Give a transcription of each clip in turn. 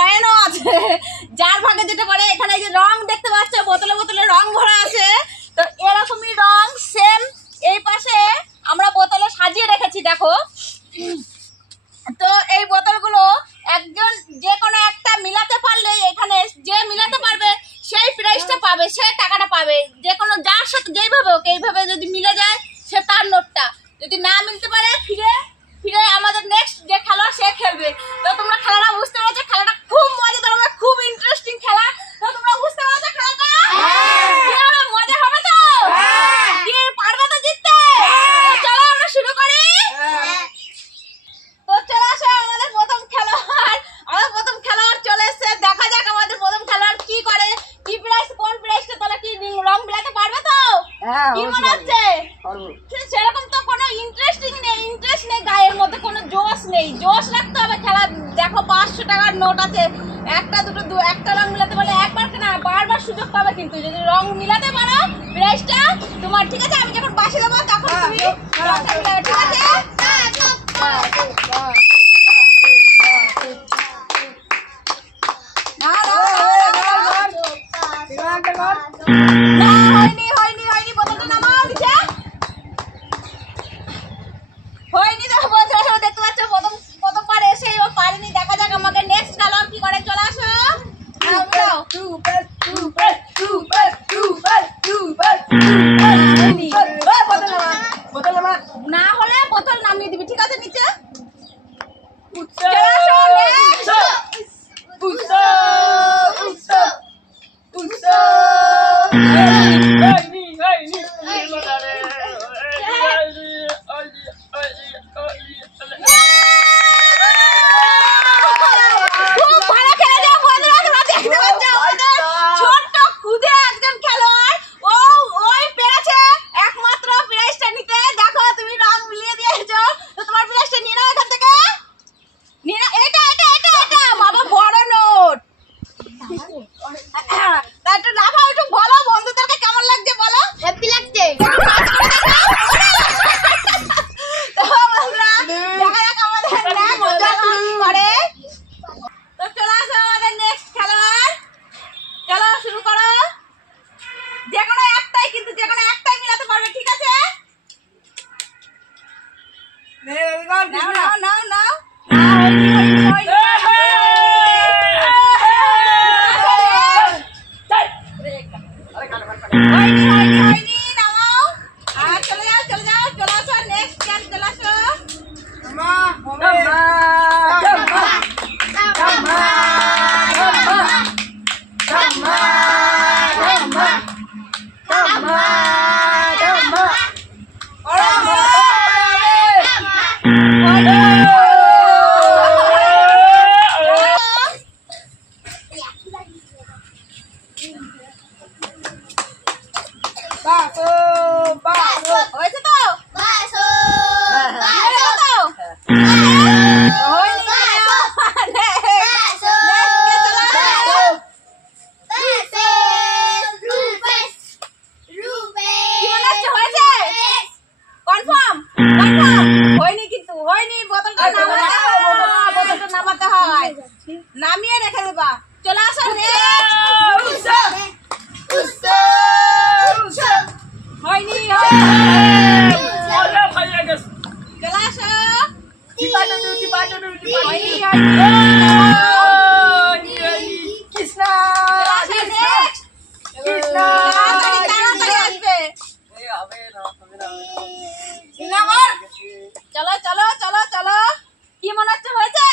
কয়েনও আছে, যার ভাগে যেটা পড়ে। এখানে এই যে রং দেখতে পাচ্ছ, বোতলে বোতলে রং ভরা আছে। তো এরকমই রং সেম এই পাশে আমরা বোতলে সাজিয়ে রেখেছি, দেখো। তো এই বোতলগুলো একজন যে কোনো একটা মিলাতে পারলে, এখানে যে মিলাতে পারবে সেই প্রাইসটা পাবে, সে টাকাটা পাবে। যে কোনো যার সাথে যেইভাবে হোক, এইভাবে যদি মিলে যায় সে তার নোটটা, যদি না মিলতে পারে ফিরে ফিরে আমাদের নেক্সট যে খেলোয়াড় সে খেলবে। তো তোমরা খেলাটা বুঝতে পারছো, খেলাটা খুব মজাদার হবে, খুব ইন্টারেস্টিং খেলা। তো তোমরা বুঝতে পারছো খেলাটা মজা হবে তো? কি পারবে তো জিততে? চলো আমরা শুরু করি। তো চলে আসো আমাদের প্রথম খেলোয়াড়। আমাদের প্রথম খেলোয়াড় চলে এসেছে, দেখা যাক আমাদের প্রথম খেলোয়াড় কি করে, কি প্রাইস, কোন প্রাইসটা তোলা, কি রং মিলাতে পারবে তো? কি মনে হচ্ছে? সেরকম তো কোনো ইন্টারেস্ট নেই গায়ের মধ্যে, কোনো জোশ নেই। জোশ রাখতে হবে খেলা। দেখো 500 টাকার নোট আছে, একটা দুটো একটা রং মিলাতে পারলে একবার না বারবার সুযোগ পাবে, কিন্তু যদি রং মিলাতে পারো প্রাইসটা তোমার। ঠিক আছে, আমি যখন বাসে দেবো তখন তুমি রংটা মিলাবে, ঠিক আছে? হয়নি বোতলটা নামাও নিচে। হয়নি, দেখো বন্ধুরা দেখতে পাচ্ছ প্রথমবার এসে ও পারেনি। দেখা যাক আমাকে নেক্সট খেলোয়াড় কি করে। চলে আসো। না হলে বোতল নামিয়ে দিবি, ঠিক আছে? নিচে নামিয়ে রেখে দেবা। চলে আসো হয়নি, চলে আসো। চলো চলো চলো চলো, কি মনে হচ্ছে হয়েছে?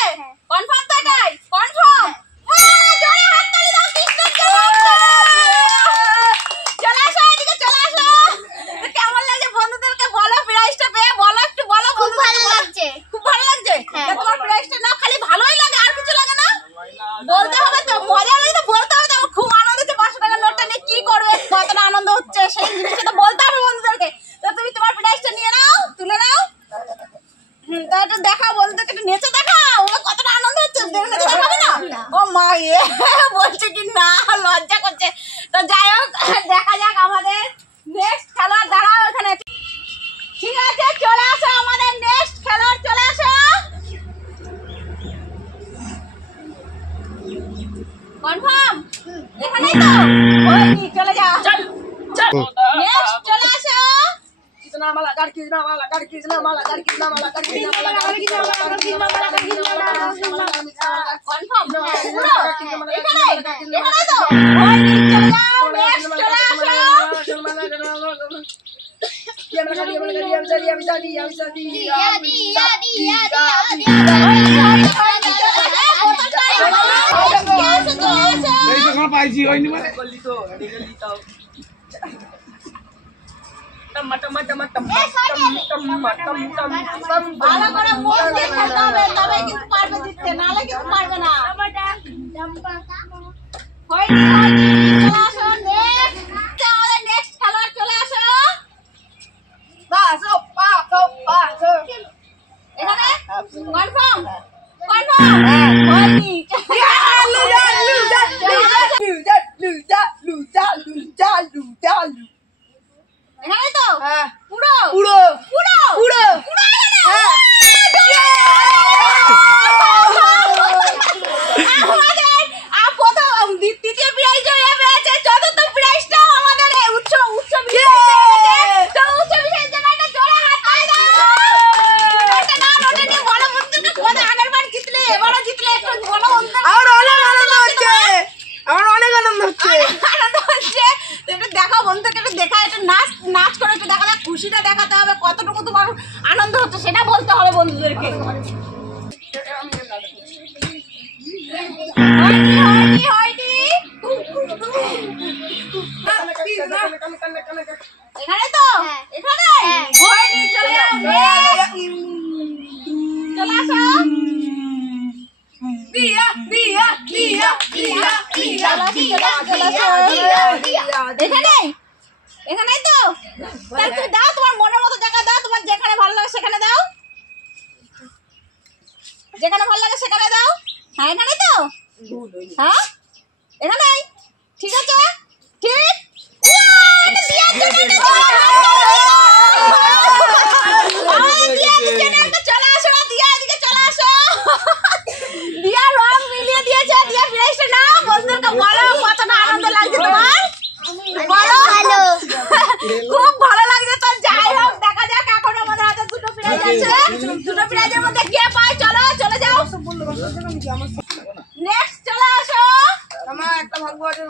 কনফার্ম তো? এটাই কনফার্ম। চলে আসো এদিকে, চলে আসো। কেমন লাগছে বন্ধুদেরকে বলো, প্রাইসটা পেয়ে বলো, একটু বলো। খুব ভালো লাগছে, খুব ভালো লাগছে। তোমার প্রাইসটা না খালি ভালোই লাগে আর কনফার্ম এখানে এখানে তো হয়নি চলে যাও নেক্সট চলে আসো পাইছি হয়নি মানে ভালো করে মন দিয়ে খেলতে হবে তবে কিন্তু পারবে জিততে নাহলে কিন্তু পারবে না হয়নি চলে আসো নেক্সট আমাদের নেক্সট খেলোয়াড় চলে আসো এখানে কনফার্ম হয়নি এখানে তো পুরো পুরো পুরো পুরো আমাদের প্রথম তৃতীয় প্রাইজ হয়ে পেয়েছে চতুর্থ প্রাইজটা আমাদের উচ্চ বিষয়ের জন্য একটা জোরে হাত তালি দাও এটা না নোটে নিয়ে বড় বন্ধুকে কোন আগের বার জিতলে এবারও জিতলে একটু বড় বন্ধু আমার অনেক আনন্দ হচ্ছে একটু দেখো বন্ধুকে একটু দেখা একটু নাচ করে একটু দেখা খুশিটা দেখাতে হবে কতটুকু তোমার আনন্দ হচ্ছে সেটা বলতে হবে বন্ধুদেরকে এখানে তো এখানে হয়নি চলে যাও চলে আসো এখানে এখানে তো তাহলে তুমি দাও তোমার মনের মতো জায়গা দাও তোমার যেখানে ভালো লাগে সেখানে দাও যেখানে ভালো লাগে সেখানে দাও হ্যাঁ এখানে তো হ্যাঁ এখানে ঠিক আছে ঠিক চলে আসো দিয়া এদিকে চলে আসো দিয়া রং মিলিয়ে দিয়েছে দিয়া ফ্রেশ না বন্ধুকে বলো কতটা আনন্দ লাগছে তোমার বলো খুব ভালো লাগছে তো যাই হোক দেখা যাক এখন আমাদের হাতে দুটো প্রাইজ আছে দুটো প্রাইজের মধ্যে কে পায় চলো চলে যাও নেক্সট চলে আসো আমার একটা ভাগ্য আছে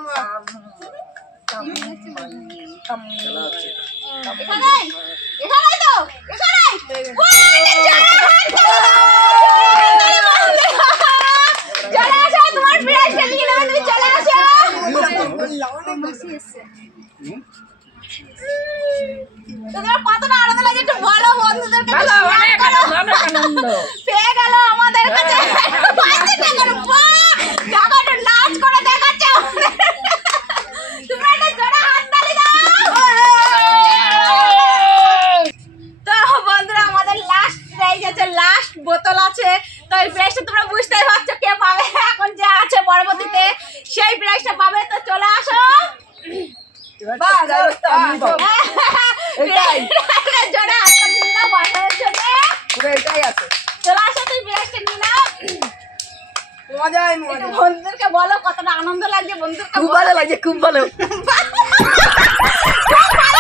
এখানে এখানে তো এখানে চলে আসো তোমার প্রাইজটা নিয়ে নাও তুমি চলে আসো তোমার কতটা আনন্দ লাগে একটু বলো বন্ধুদেরকে পেয়ে গেল আমাদের কাছে টাকাটা নাচ করে দেখাচ্ছে তুমি একটা জোড়া হাততালি দাও তো বন্ধুরা আমাদের লাস্ট প্রাইজ আছে লাস্ট বোতল আছে তো এই প্রাইজটা তোমরা বুঝতেই পারছো কে পাবে এখন যে আছে পরবর্তীতে সেই প্রাইজটা পাবে তো চলে আসো জোড়া হাততালি দাও বাসার জন্য এটাই আছে চলে আসো তুই প্রাইজটা নিয়ে নাও বন্ধুদেরকে বলো কতটা আনন্দ লাগছে বন্ধুদেরকে খুব ভালো লাগছে খুব ভালো খুব ভালো